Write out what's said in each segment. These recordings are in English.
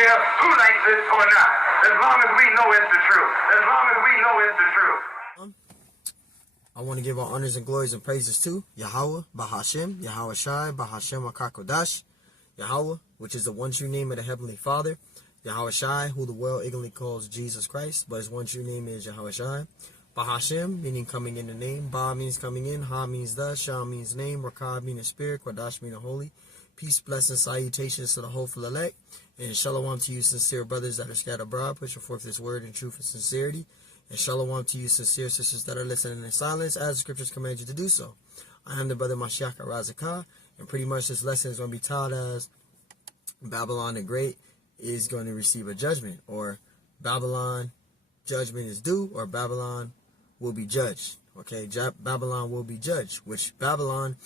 care who likes it or not. As long as we know it's the truth. As long as we know it's the truth. I want to give all honors and glories and praises to Yahweh, Bahashem, Yahweh Shai, Bahashem Akakodash, Yahweh, which is the one true name of the Heavenly Father, Yahweh Shai, who the world ignorantly calls Jesus Christ, but his one true name is Yahweh Shai. Bahashem, meaning coming in the name. Ba means coming in. Ha means the. Shah means name. Rakab meaning spirit. Kodash meaning holy. Peace, blessings, salutations to the hopeful elect. And shalom to you, sincere brothers that are scattered abroad, pushing forth this word in truth and sincerity. And shalom to you, sincere sisters that are listening in silence, as the scriptures command you to do so. I am the brother Mashiach Razakah, and pretty much this lesson is going to be taught as Babylon the Great is going to receive a judgment, or Babylon judgment is due, or Babylon will be judged. Okay, Babylon will be judged, which Babylon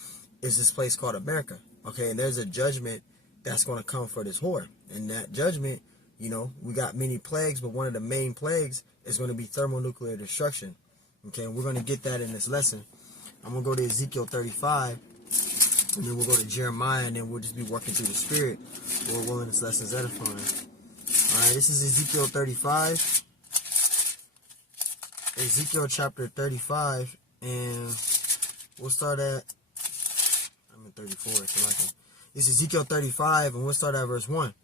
is this place called America. Okay, and there's a judgment that's going to come for this whore. And that judgment, you know, we got many plagues, but one of the main plagues is going to be thermonuclear destruction. Okay, and we're going to get that in this lesson. I'm going to go to Ezekiel 35, and then we'll go to Jeremiah, and then we'll just be working through the Spirit. Lord willing, this lesson is edifying. All right, this is Ezekiel 35. Ezekiel chapter 35, and we'll start at, I'm in 34, so I can. This is Ezekiel 35, and we'll start at verse 1.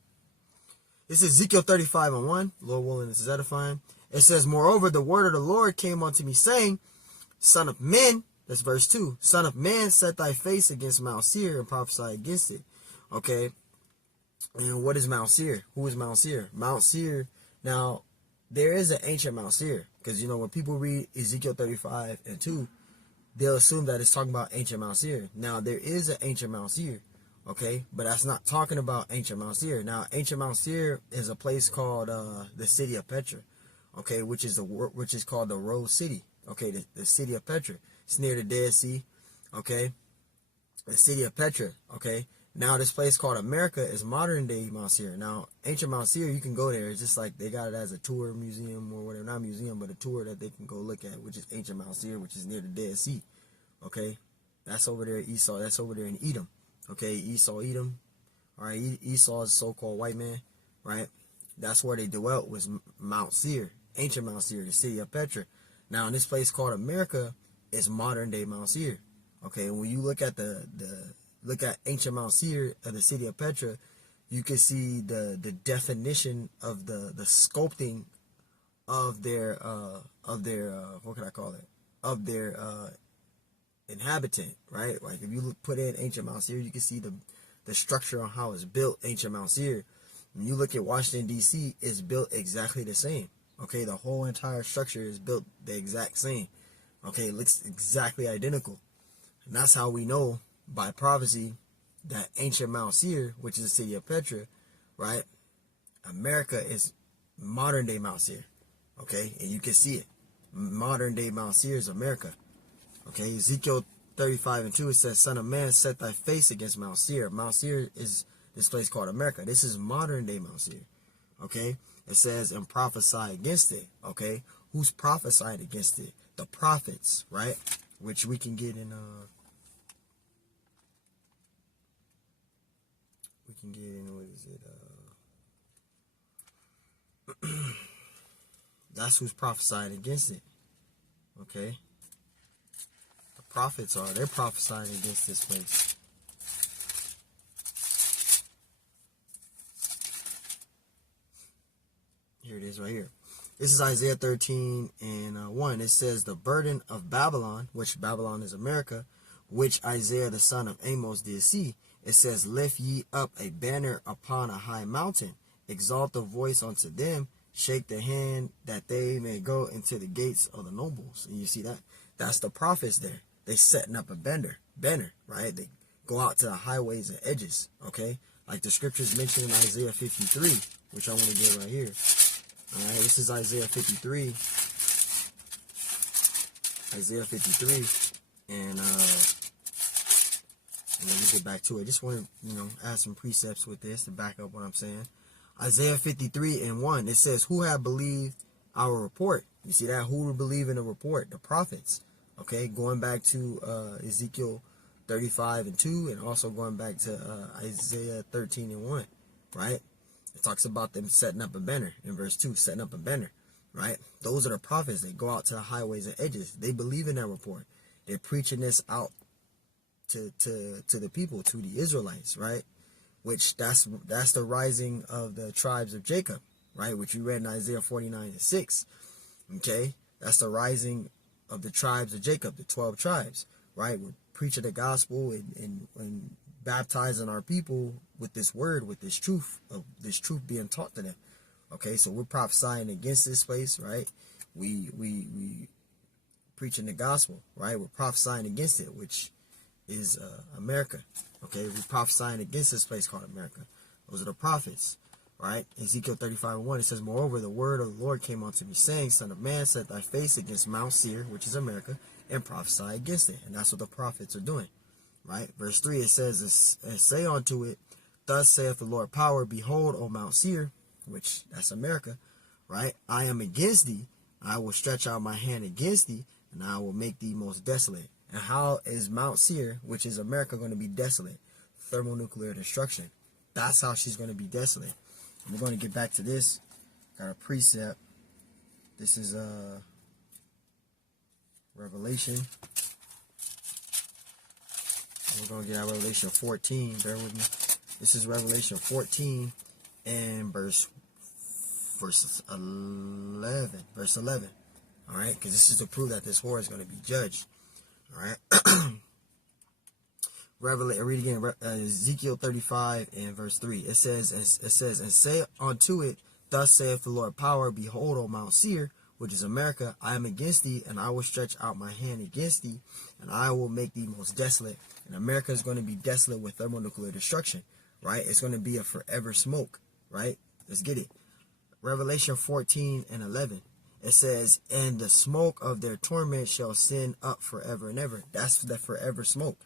This is Ezekiel 35 and 1. Lord willing, this is edifying. It says, moreover, the word of the Lord came unto me, saying, Son of man, that's verse 2. Son of man, set thy face against Mount Seir and prophesy against it. Okay. And what is Mount Seir? Who is Mount Seir? Mount Seir, now, there is an ancient Mount Seir. Because, you know, when people read Ezekiel 35 and 2, they'll assume that it's talking about ancient Mount Seir. Now, there is an ancient Mount Seir. Okay, but that's not talking about ancient Mount Seir. Now, ancient Mount Seir is a place called the city of Petra. Okay, which is called the Rose City. Okay, the city of Petra. It's near the Dead Sea. Okay, the city of Petra. Okay, now this place called America is modern day Mount Seir. Now, ancient Mount Seir, you can go there. It's just like they got it as a tour museum or whatever, not a museum, but a tour that they can go look at, which is ancient Mount Seir, which is near the Dead Sea. Okay, that's over there, Esau. That's over there in Edom. Okay, Esau, Edom. All right, Esau is a so-called white man, right? That's where they dwelt, was Mount Seir, ancient Mount Seir, the city of Petra. Now, in this place called America, is modern day Mount Seir. Okay, and when you look at look at ancient Mount Seir of the city of Petra, you can see the definition of the sculpting of their what can I call it? Of their inhabitant, right? Like if you put in ancient Mount Seir, you can see the structure on how it's built, ancient Mount Seir. When you look at Washington, D.C., it's built exactly the same. Okay, the whole entire structure is built the exact same. Okay, it looks exactly identical. And that's how we know by prophecy that ancient Mount Seir, which is the city of Petra, right? America is modern day Mount Seir. Okay, and you can see it. Modern day Mount Seir is America. Okay, Ezekiel 35 and 2, it says, Son of man, set thy face against Mount Seir. Mount Seir is this place called America. This is modern day Mount Seir. Okay, it says, and prophesy against it. Okay, who's prophesying against it? The prophets, right? Which we can get in, what is it? That's who's prophesying against it. Okay. Prophets they're prophesying against this place. Here it is right here. This is Isaiah 13 and 1. It says, the burden of Babylon, which Babylon is America, which Isaiah the son of Amos did see. It says, lift ye up a banner upon a high mountain, exalt the voice unto them, shake the hand that they may go into the gates of the nobles. And you see that? That's the prophets there. They setting up a banner, right? They go out to the highways and edges, okay? Like the scriptures mentioned in Isaiah 53, which I want to get right here. All right, this is Isaiah 53. Isaiah 53, and let me get back to it. Just want to, add some precepts with this to back up what I'm saying. Isaiah 53 and 1, it says, who have believed our report? You see that? Who will believe in the report? The prophets. Okay, going back to Ezekiel 35 and 2, and also going back to Isaiah 13 and 1, right? It talks about them setting up a banner in verse 2, setting up a banner, right? Those are the prophets. They go out to the highways and edges. They believe in that report. They're preaching this out to the people, to the Israelites, right? Which that's the rising of the tribes of Jacob, right? Which you read in Isaiah 49:6. Okay? That's the rising of the tribes of Jacob, the 12 tribes, right? We're preaching the gospel and baptizing our people with this word, with this truth being taught to them. Okay, so we're prophesying against this place, right? We preaching the gospel, right? We're prophesying against it, which is America. Okay, we're prophesying against this place called America. Those are the prophets, right? Ezekiel 35:1, it says, moreover, the word of the Lord came unto me, saying, Son of man, set thy face against Mount Seir, which is America, and prophesy against it. And that's what the prophets are doing, right? Verse 3, it says, and say unto it, thus saith the Lord power, behold, O Mount Seir, which that's America, right? I am against thee, I will stretch out my hand against thee, and I will make thee most desolate. And how is Mount Seir, which is America, going to be desolate? Thermonuclear destruction. That's how she's going to be desolate. And we're going to get back to this. Got a precept. This is Revelation. And we're going to get out Revelation 14. Bear with me. This is Revelation 14 and verse 11. Verse 11. All right, because this is to prove that this whore is going to be judged. All right. Read again. Ezekiel 35 and verse 3. It says, and say unto it, thus saith the Lord power, behold, O Mount Seir, which is America, I am against thee, and I will stretch out my hand against thee, and I will make thee most desolate. And America is going to be desolate with thermonuclear destruction, right? It's going to be a forever smoke, right? Let's get it. Revelation 14 and 11. It says, and the smoke of their torment shall send up forever and ever. That's the forever smoke,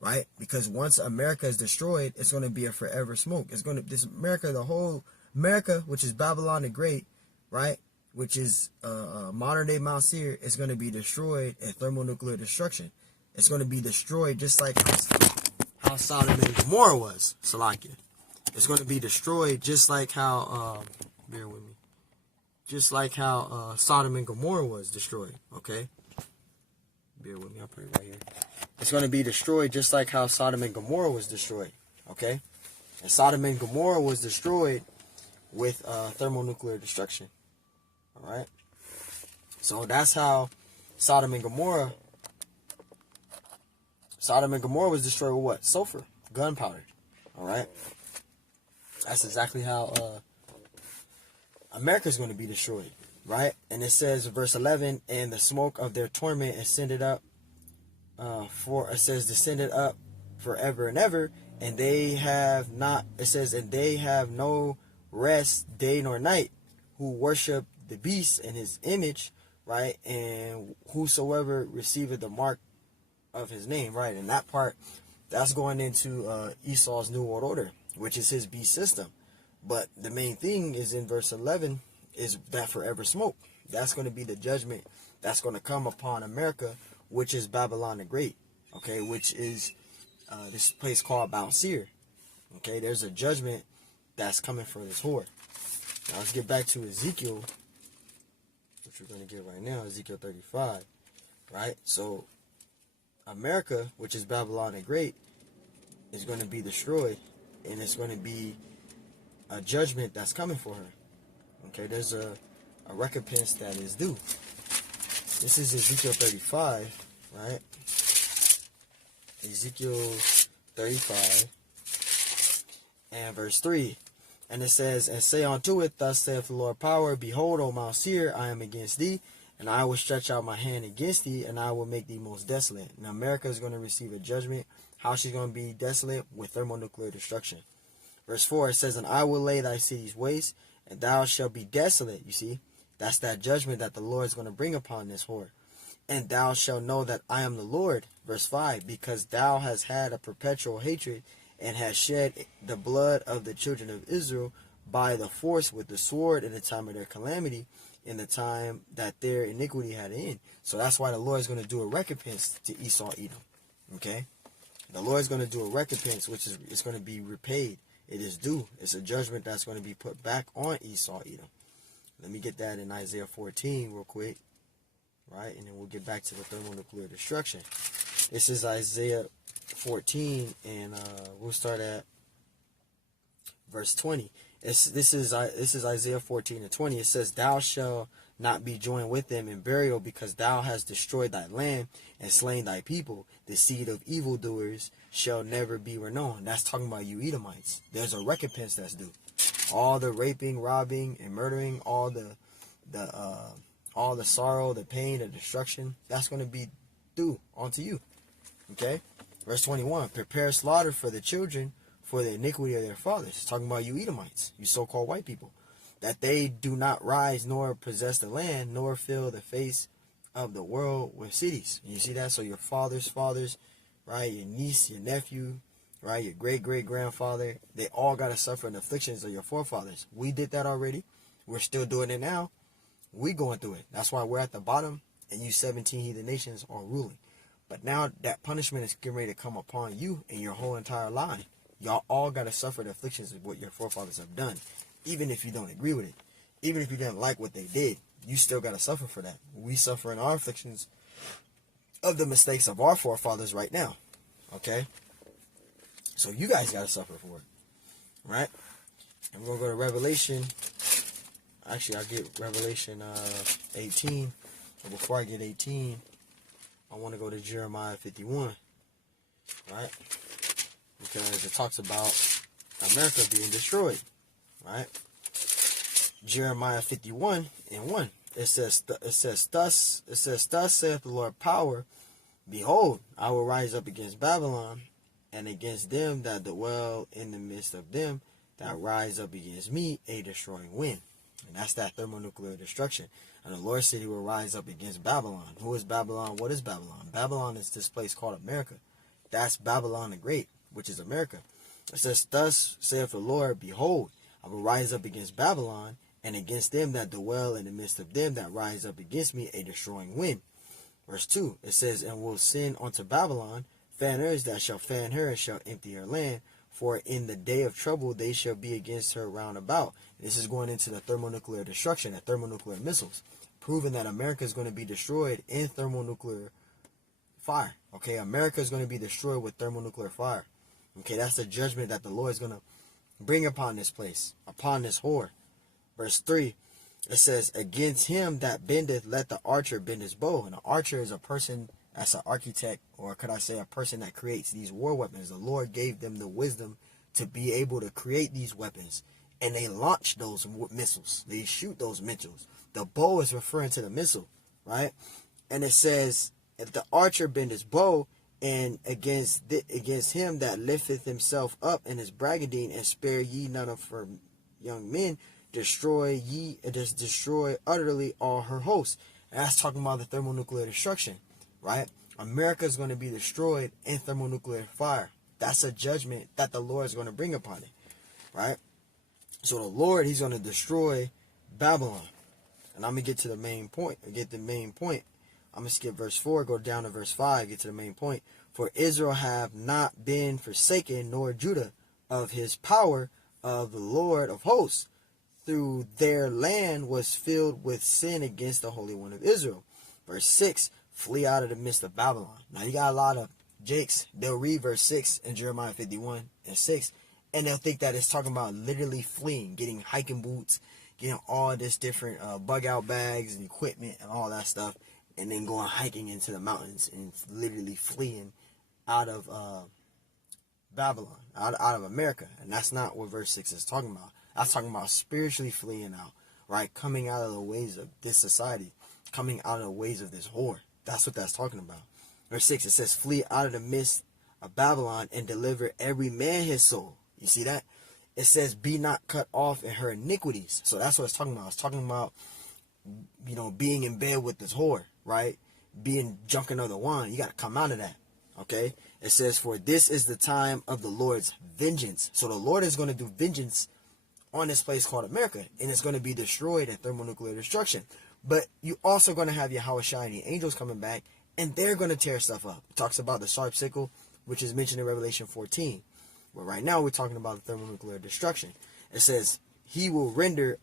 right? Because once America is destroyed, it's going to be a forever smoke. It's going to, this America, the whole America, which is Babylon the Great, right? Which is modern day Mount Seir, is going to be destroyed in thermonuclear destruction. It's going to be destroyed just like how Sodom and Gomorrah was, Salakia. It's going to be destroyed just like how, bear with me. Just like how Sodom and Gomorrah was destroyed, okay? Bear with me, I'll put it right here. It's going to be destroyed just like how Sodom and Gomorrah was destroyed, okay? And Sodom and Gomorrah was destroyed with thermonuclear destruction, all right? So that's how Sodom and Gomorrah was destroyed with what? Sulfur, gunpowder, all right? That's exactly how America is going to be destroyed, right? And it says, verse 11, and the smoke of their torment ascended up, descended up forever and ever, and they have not, it says, and they have no rest day nor night, who worship the beast and his image, right? And whosoever receiveth the mark of his name, right? And that part, that's going into Esau's New World Order, which is his beast system. But the main thing is in verse 11 is that forever smoke. That's going to be the judgment that's going to come upon America, which is Babylon the Great, okay, which is this place called Mount Seir. Okay, there's a judgment that's coming for this whore. Now let's get back to Ezekiel, which we're going to get right now, Ezekiel 35, right? So America, which is Babylon the Great, is going to be destroyed, and it's going to be a judgment that's coming for her. Okay, there's a recompense that is due. This is Ezekiel 35, right? Ezekiel 35 and verse 3. And it says, and say unto it, thus saith the Lord power, behold, O Mount Seir, I am against thee, and I will stretch out my hand against thee, and I will make thee most desolate. Now America is going to receive a judgment. How she's going to be desolate? With thermonuclear destruction. Verse 4, it says, and I will lay thy cities waste, and thou shalt be desolate. You see, that's that judgment that the Lord is going to bring upon this whore. And thou shalt know that I am the Lord. Verse 5, because thou hast had a perpetual hatred, and hast shed the blood of the children of Israel by the force with the sword in the time of their calamity, in the time that their iniquity had an end. So that's why the Lord is going to do a recompense to Esau, Edom. Okay? The Lord is going to do a recompense, which is it's going to be repaid. It is due. It's a judgment that's going to be put back on Esau, Edom. Let me get that in Isaiah 14 real quick, right? And then we'll get back to the thermonuclear destruction. This is Isaiah 14, and we'll start at verse 20. This is Isaiah 14 and 20. It says, "Thou shalt not be joined with them in burial, because thou hast destroyed thy land and slain thy people. The seed of evildoers shall never be renowned." That's talking about you Edomites. There's a recompense that's due. All the raping, robbing, and murdering, all the sorrow, the pain, the destruction, that's going to be due onto you. Okay? Verse 21, "Prepare slaughter for the children for the iniquity of their fathers." It's talking about you Edomites, you so-called white people. "That they do not rise nor possess the land, nor fill the face of the world with cities." And you see that? So your father's fathers, right? Your niece, your nephew, right? Your great-great-grandfather, they all got to suffer the afflictions of your forefathers. We did that already. We're still doing it now. We going through it. That's why we're at the bottom, and you 17 heathen nations are ruling. But now that punishment is getting ready to come upon you and your whole entire line. Y'all all got to suffer the afflictions of what your forefathers have done. Even if you don't agree with it. Even if you didn't like what they did, you still got to suffer for that. We suffer in our afflictions of the mistakes of our forefathers right now. Okay? So you guys got to suffer for it. Right? And we're going to go to Revelation. Actually, I'll get Revelation 18. But before I get 18, I want to go to Jeremiah 51. Right? Because it talks about America being destroyed. Right? Jeremiah 51 and 1. It says, thus saith the Lord power, behold, I will rise up against Babylon, and against them that dwell in the midst of them that rise up against me, a destroying wind. And that's that thermonuclear destruction. And the Lord said he will rise up against Babylon. Who is Babylon? What is Babylon? Babylon is this place called America. That's Babylon the Great, which is America. It says, thus saith the Lord, behold, I will rise up against Babylon, and against them that dwell in the midst of them that rise up against me, a destroying wind. Verse 2, it says, and will send unto Babylon fanners that shall fan her and shall empty her land, for in the day of trouble they shall be against her round about. This is going into the thermonuclear destruction, the thermonuclear missiles, proving that America is going to be destroyed in thermonuclear fire. Okay, America is going to be destroyed with thermonuclear fire. Okay, that's the judgment that the Lord is going to bring upon this place, upon this whore. Verse 3, it says, against him that bendeth, let the archer bend his bow. And an archer is a person that's an architect, or could I say a person that creates these war weapons. The Lord gave them the wisdom to be able to create these weapons. And they launch those missiles. They shoot those missiles. The bow is referring to the missile, right? And it says, if the archer bend his bow, and against him that lifteth himself up in his braggadine, and spare ye none of her young men, destroy utterly all her hosts. And that's talking about the thermonuclear destruction, right? America is going to be destroyed in thermonuclear fire. That's a judgment that the Lord is going to bring upon it, right? So the Lord, he's going to destroy Babylon. And I'm going to get to the main point. I'm going to skip verse 4, go down to verse 5, get to the main point. For Israel have not been forsaken, nor Judah, of his power of the Lord of hosts. Through their land was filled with sin against the Holy One of Israel. Verse 6, flee out of the midst of Babylon. Now you got a lot of jakes. They'll read verse 6 in Jeremiah 51 and 6, and they'll think that it's talking about literally fleeing, getting hiking boots, getting all this different bug out bags and equipment and all that stuff, and then going hiking into the mountains and literally fleeing out of Babylon, out of America. And that's not what verse 6 is talking about. That's talking about spiritually fleeing out, right? Coming out of the ways of this society, coming out of the ways of this whore. That's what that's talking about. Verse 6, it says, flee out of the midst of Babylon and deliver every man his soul. You see that? It says, be not cut off in her iniquities. So that's what it's talking about. It's talking about, you know, being in bed with this whore, right? Being drunken of the wine. You got to come out of that. Okay? It says, for this is the time of the Lord's vengeance. So the Lord is going to do vengeance on this place called America, and it's going to be destroyed in thermonuclear destruction. But you also going to have your Yahushua and the angels coming back, and they're going to tear stuff up. It talks about the sharp sickle, which is mentioned in Revelation 14, But right now we're talking about the thermonuclear destruction. It says, he will render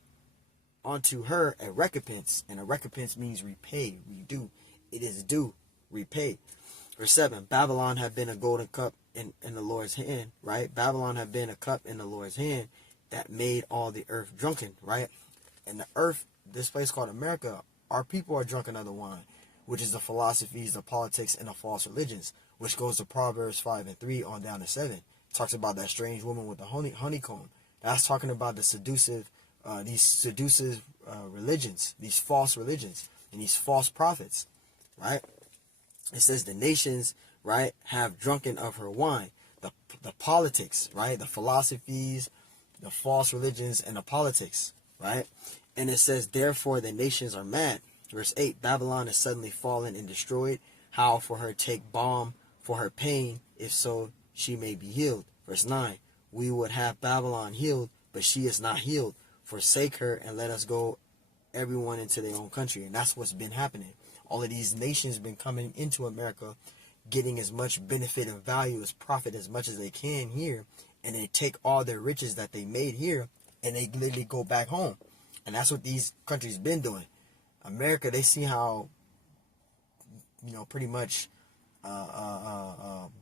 unto her a recompense, and a recompense means repay, redo. It is due, repay. Verse 7, Babylon had been a golden cup in the Lord's hand, right? Babylon had been a cup in the Lord's hand that made all the earth drunken, right? And the earth, this place called America, our people are drunken of the wine, which is the philosophies, the politics, and the false religions, which goes to Proverbs 5:3 on down to 7. It talks about that strange woman with the honeycomb. That's talking about the seductive religions, these false religions, and these false prophets, right? It says the nations, right, have drunken of her wine. The politics, right, the philosophies, the false religions, and the politics, right? And it says, therefore the nations are mad. Verse 8, Babylon is suddenly fallen and destroyed. How for her take balm for her pain, if so she may be healed. Verse 9, we would have Babylon healed, but she is not healed. Forsake her and let us go everyone into their own country. And that's what's been happening. All of these nations have been coming into America, getting as much benefit and value as profit as much as they can here, and they take all their riches that they made here and they literally go back home. And that's what these countries been doing. America, they see how, pretty much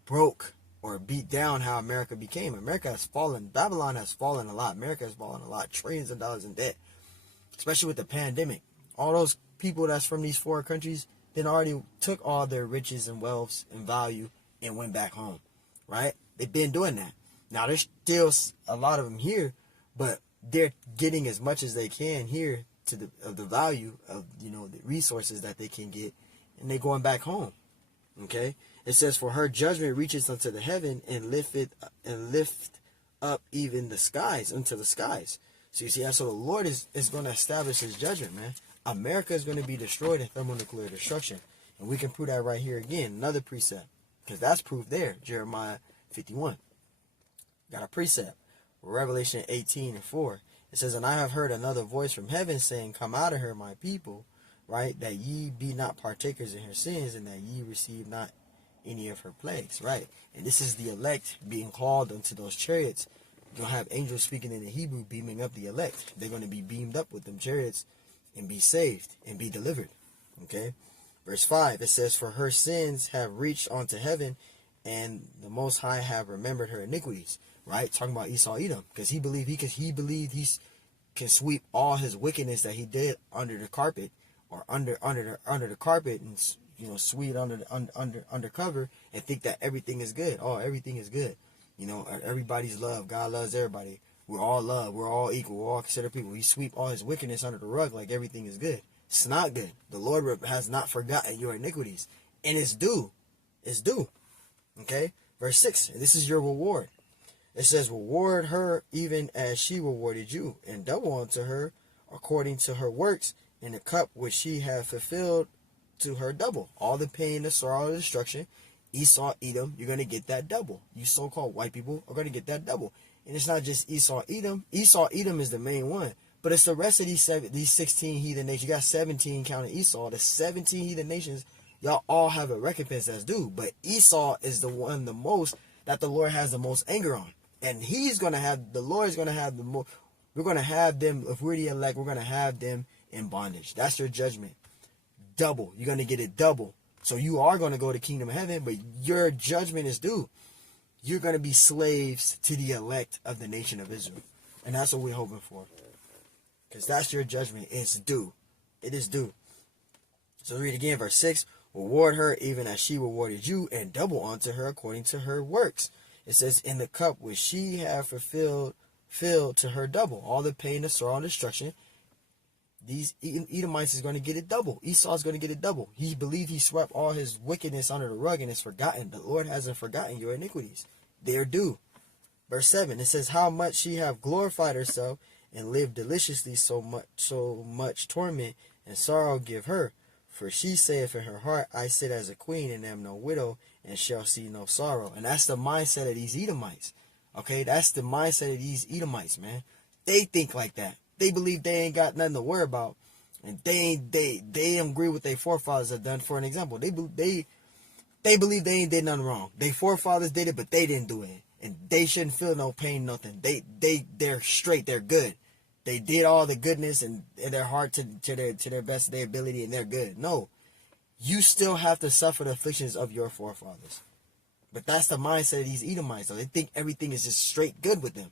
broke or beat down how America became. America has fallen. Babylon has fallen a lot. America has fallen a lot. Trillions of dollars in debt, especially with the pandemic. All those people that's from these foreign countries then already took all their riches and wealths and value and went back home, right? They've been doing that. Now, there's still a lot of them here, but they're getting as much as they can here of the value of, the resources that they can get, and they're going back home, okay? It says, for her judgment reaches unto the heaven and lift up even the skies, unto the skies. So you see, so the Lord is going to establish his judgment, man. America is going to be destroyed in thermonuclear destruction. And we can prove that right here again. Another precept. Because that's proof there. Jeremiah 51. Got a precept. Revelation 18:4. It says, and I have heard another voice from heaven saying, come out of her, my people, right? That ye be not partakers in her sins, and that ye receive not any of her plagues, right? And this is the elect being called unto those chariots. You're going to have angels speaking in the Hebrew beaming up the elect. They're going to be beamed up with them chariots and be saved and be delivered. Okay. Verse 5, it says, for her sins have reached unto heaven, and the Most High have remembered her iniquities. Right? Talking about Esau Edom. Because he believed he can sweep all his wickedness that he did under the carpet, or under the carpet, and sweep it under cover, and think that everything is good. Oh, everything is good. Everybody's love. God loves everybody. We're all love. We're all equal. We're all considered people. He sweep all his wickedness under the rug like everything is good. It's not good. The Lord has not forgotten your iniquities. And it's due. It's due. Okay? Verse 6. This is your reward. It says, reward her even as she rewarded you, and double unto her according to her works, in the cup which she hath fulfilled to her double. All the pain, the sorrow, the destruction. Esau, Edom, you're going to get that double. You so-called white people are going to get that double. And it's not just Esau, Edom. Esau, Edom is the main one. But it's the rest of these 16 heathen nations. You got 17 counting Esau. The 17 heathen nations, y'all all have a recompense that's due. But Esau is the one the most that the Lord has the most anger on. And the Lord is going to have the most. We're going to have them, if we're the elect, we're going to have them in bondage. That's your judgment. Double. You're going to get it double. So you are going to go to kingdom of heaven, but your judgment is due. You're going to be slaves to the elect of the nation of Israel. And that's what we're hoping for. Because that's your judgment. It's due. It is due. So read again, verse 6. Reward her even as she rewarded you, and double unto her according to her works. It says, in the cup which she hath filled to her double. All the pain, the sorrow, and destruction. These Edomites is going to get it double. Esau is going to get it double. He believed he swept all his wickedness under the rug and is forgotten. The Lord hasn't forgotten your iniquities. They are due. Verse 7, it says, how much she have glorified herself and lived deliciously, so much torment and sorrow give her. For she saith in her heart, I sit as a queen and am no widow, and shall see no sorrow. And that's the mindset of these Edomites. Okay, that's the mindset of these Edomites, man. They think like that. They believe they ain't got nothing to worry about, and they agree with their forefathers have done. For an example, they believe they ain't did nothing wrong. Their forefathers did it, but they didn't do it. and they shouldn't feel no pain, nothing. They're straight. They're good. They did all the goodness in their heart to their best of their ability, and they're good. No, you still have to suffer the afflictions of your forefathers. But that's the mindset of these Edomites. So they think everything is just straight good with them.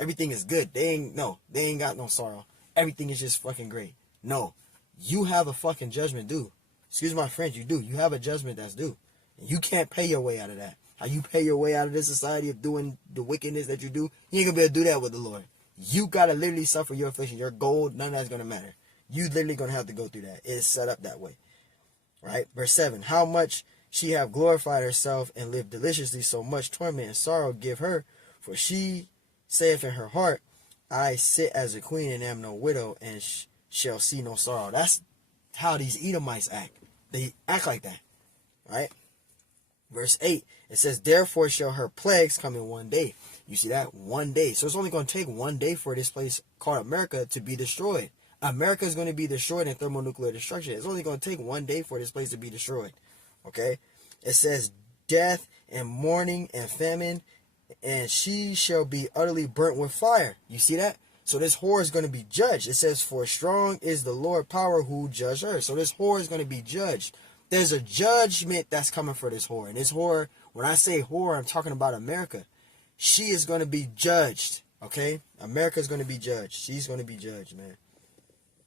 Everything is good. They ain't got no sorrow. Everything is just fucking great. No, you have a fucking judgment due. Excuse my French, you do. You have a judgment that's due. And you can't pay your way out of that. How you pay your way out of this society of doing the wickedness that you do, you ain't gonna be able to do that with the Lord. You gotta literally suffer your affliction. Your gold, none of that's gonna matter. You literally gonna have to go through that. It is set up that way. Right? Verse 7. How much she have glorified herself and lived deliciously, so much torment and sorrow give her. For she saith in her heart, I sit as a queen and am no widow, and shall see no sorrow. That's how these Edomites act. They act like that. Right? Verse 8. It says, therefore shall her plagues come in one day. You see that? One day. So it's only going to take one day for this place called America to be destroyed. America is going to be destroyed in thermonuclear destruction. It's only going to take one day for this place to be destroyed. Okay? It says, death and mourning and famine, and she shall be utterly burnt with fire. You see that? So this whore is going to be judged. It says, for strong is the Lord power who judge her. So this whore is going to be judged. There's a judgment that's coming for this whore. And this whore, when I say whore, I'm talking about America. She is going to be judged. Okay? America is going to be judged. She's going to be judged, man.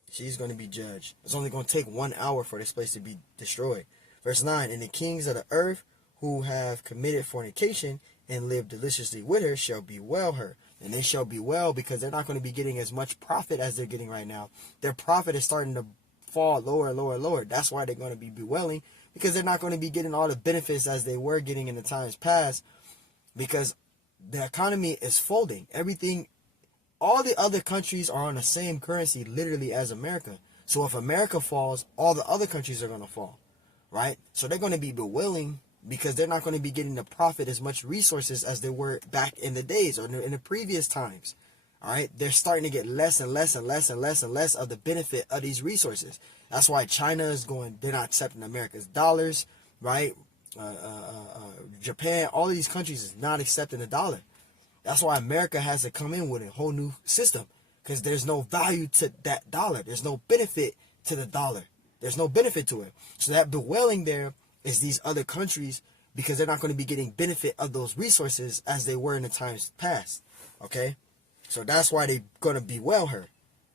She's going to be judged. It's only going to take 1 hour for this place to be destroyed. Verse 9, and the kings of the earth who have committed fornication and lived deliciously with her shall bewail her. And they shall bewail because they're not going to be getting as much profit as they're getting right now. Their profit is starting to fall lower and lower and lower. That's why they're going to be bewailing, because they're not going to be getting all the benefits as they were getting in the times past, because the economy is folding. Everything, all the other countries are on the same currency literally as America. So if America falls, all the other countries are going to fall, right? So they're going to be bewailing because they're not going to be getting the profit as much resources as they were back in the days or in the previous times. All right, they're starting to get less and less and less and less and less of the benefit of these resources. That's why China is going, they're not accepting America's dollars, right? Japan, all of these countries is not accepting the dollar. That's why America has to come in with a whole new system, because there's no value to that dollar. There's no benefit to the dollar. There's no benefit to it. So that bewailing there is these other countries, because they're not going to be getting benefit of those resources as they were in the times past. Okay? So that's why they're going to bewail her,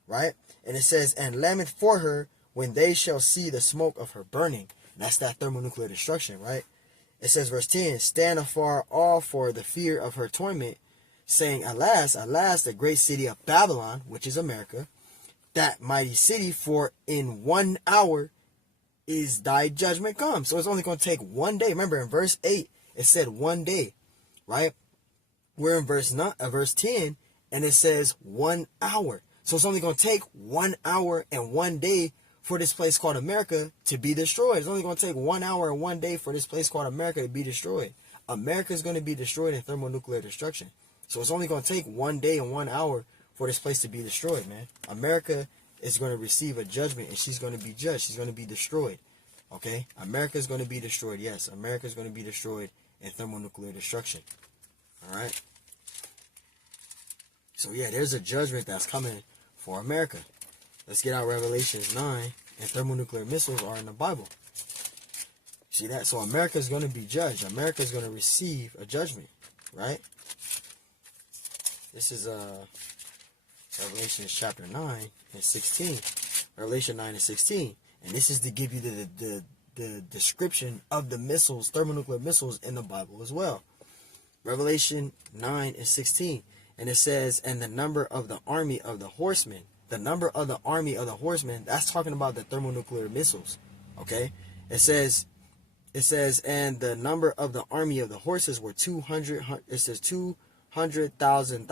right? And it says, and lament for her when they shall see the smoke of her burning. And that's that thermonuclear destruction, right? It says, verse 10, stand afar off for the fear of her torment, saying, alas, alas, the great city of Babylon, which is America, that mighty city, for in 1 hour is thy judgment come. So it's only going to take 1 day. Remember, in verse 8, it said 1 day, right? We're in verse 10, and it says 1 hour. So it's only going to take 1 hour and 1 day for this place called America to be destroyed. It's only going to take 1 hour and 1 day for this place called America to be destroyed. America is going to be destroyed in thermonuclear destruction. So it's only going to take 1 day and 1 hour for this place to be destroyed, man. America is going to receive a judgment, and she's going to be judged. She's going to be destroyed. Okay? America is going to be destroyed. Yes, America is going to be destroyed in thermonuclear destruction. All right? So yeah, there's a judgment that's coming for America. Let's get out Revelations 9, and thermonuclear missiles are in the Bible. See that? So America is going to be judged. America is going to receive a judgment, right? This is Revelation chapter 9 and 16. Revelation 9 and 16. And this is to give you the description of the missiles, thermonuclear missiles in the Bible as well. Revelation 9 and 16. And it says, and the number of the army of the horsemen. The number of the army of the horsemen, that's talking about the thermonuclear missiles. Okay? It says, and the number of the army of the horses were 200. It says 200,000.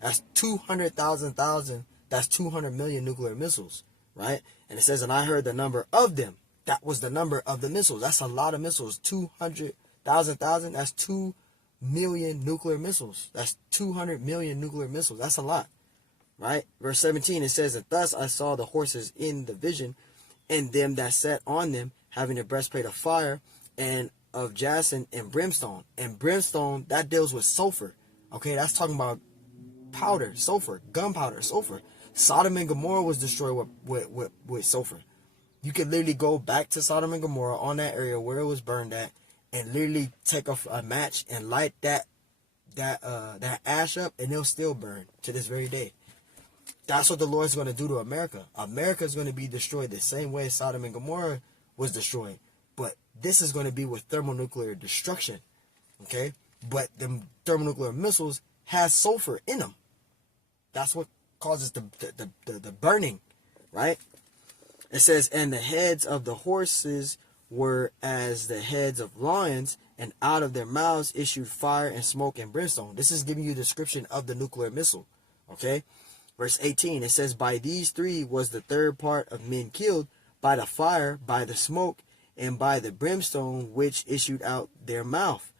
That's 200,000. That's 200 million nuclear missiles. Right? And it says, and I heard the number of them. That was the number of the missiles. That's a lot of missiles. 200,000. That's 2 million nuclear missiles. That's 200 million nuclear missiles. That's a lot. Right? Verse 17, it says, that thus I saw the horses in the vision, and them that sat on them, having a breastplate of fire, and of jacinth and brimstone. And brimstone, that deals with sulfur. Okay, that's talking about powder, sulfur, gunpowder, sulfur. Sodom and Gomorrah was destroyed with sulfur. You could literally go back to Sodom and Gomorrah on that area where it was burned at, and literally take a match and light that ash up, and it'll still burn to this very day. That's what the Lord's going to do to America. America is going to be destroyed the same way Sodom and Gomorrah was destroyed. But this is going to be with thermonuclear destruction. Okay? But the thermonuclear missiles has sulfur in them. That's what causes the burning. Right? It says, and the heads of the horses were as the heads of lions, and out of their mouths issued fire and smoke and brimstone. This is giving you a description of the nuclear missile. Okay? Verse 18, it says, by these three was the third part of men killed, by the fire, by the smoke, and by the brimstone which issued out their mouth.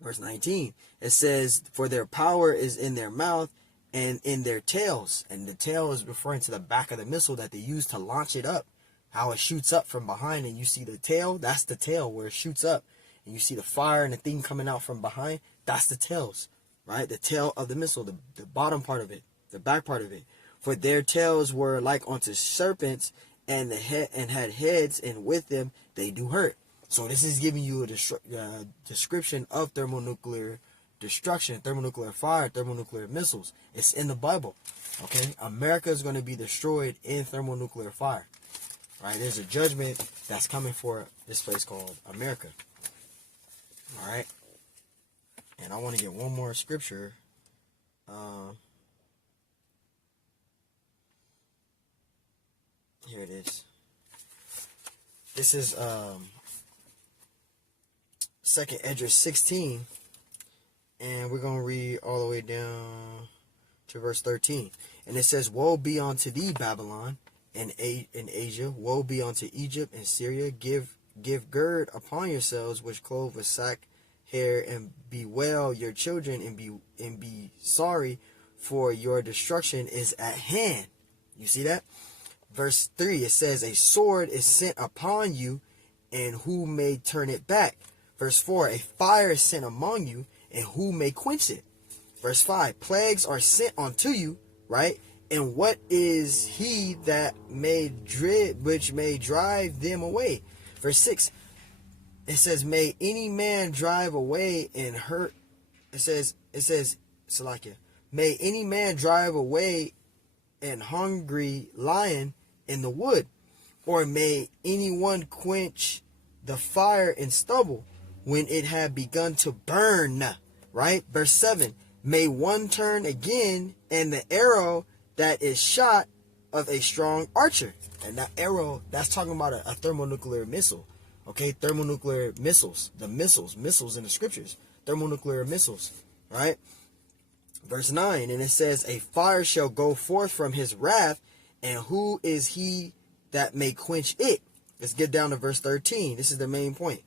Verse 19, it says, for their power is in their mouth and in their tails. And the tail is referring to the back of the missile that they use to launch it up. How it shoots up from behind, and you see the tail, that's the tail where it shoots up. And you see the fire and the thing coming out from behind, that's the tails, right? The tail of the missile, the bottom part of it, the back part of it. For their tails were like unto serpents, and had heads, and with them they do hurt. So this is giving you a description of thermonuclear destruction, thermonuclear fire, thermonuclear missiles. It's in the Bible. Okay? America is going to be destroyed in thermonuclear fire. Right? There's a judgment that's coming for this place called America. Alright? And I want to get one more scripture. Here it is. This is 2nd Esdras 16. And we're going to read all the way down to verse 13. And it says, woe be unto thee, Babylon, and in Asia, woe be unto Egypt and Syria. Give gird upon yourselves, which clothe with sack hair, and bewail your children, and be sorry, for your destruction is at hand. You see that? Verse 3, it says, a sword is sent upon you, and who may turn it back? Verse 4, a fire is sent among you, and who may quench it? Verse 5, plagues are sent unto you, right? And what is he that which may drive them away? Verse 6, it says, may any man drive away and hurt. It says, Salakia, may any man drive away an hungry lion in the wood, or may anyone quench the fire in stubble when it had begun to burn, right? Verse 7, may one turn again, and the arrow that is shot of a strong archer. And that arrow, that's talking about a thermonuclear missile. Okay, thermonuclear missiles, the missiles in the scriptures, thermonuclear missiles, right? Verse 9, and it says, a fire shall go forth from his wrath, and who is he that may quench it? Let's get down to verse 13. This is the main point.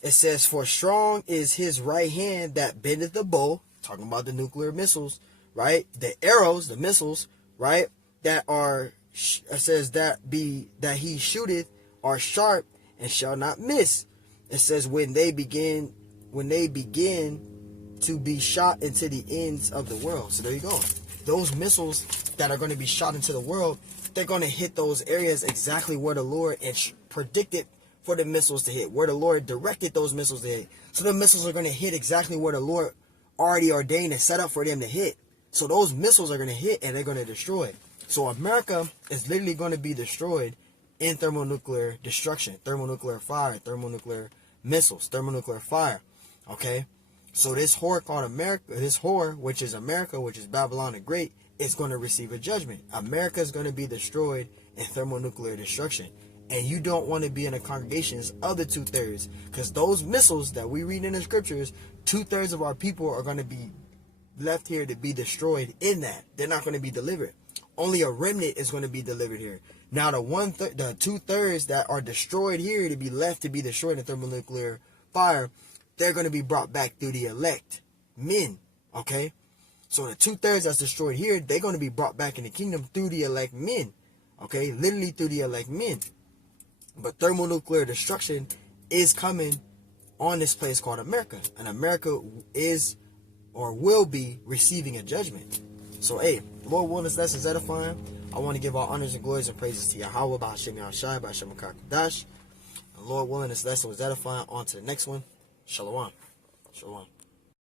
It says, for strong is his right hand that bendeth the bow, talking about the nuclear missiles, right? The arrows, the missiles, right? That are, it says that he shooteth are sharp and shall not miss. It says when they begin to be shot into the ends of the world. So there you go. Those missiles that are going to be shot into the world, they're going to hit those areas exactly where the Lord predicted for the missiles to hit, where the Lord directed those missiles to hit. So the missiles are going to hit exactly where the Lord already ordained and set up for them to hit. So those missiles are going to hit and they're going to destroy. So America is literally going to be destroyed in thermonuclear destruction, thermonuclear fire, thermonuclear missiles, thermonuclear fire. Okay? So this whore called America, this whore, which is America, which is Babylon the Great, is going to receive a judgment. America is going to be destroyed in thermonuclear destruction. And you don't want to be in a congregation's other 2/3. Because those missiles that we read in the scriptures, 2/3 of our people are going to be left here to be destroyed in that. They're not going to be delivered. Only a remnant is going to be delivered here. Now the 2/3 that are destroyed here to be left to be destroyed in thermonuclear fire, they're going to be brought back through the elect men. Okay? So the 2/3 that's destroyed here, they're going to be brought back in the kingdom through the elect men. Okay? Literally through the elect men. But thermonuclear destruction is coming on this place called America. And America is or will be receiving a judgment. So, hey, Lord willing, this lesson is edifying. I want to give all honors and glories and praises to Yahweh, B'Hashem Yahushai, B'Hashem HaKadosh. And Lord willing, this lesson was edifying. On to the next one. Shalom. Shalom.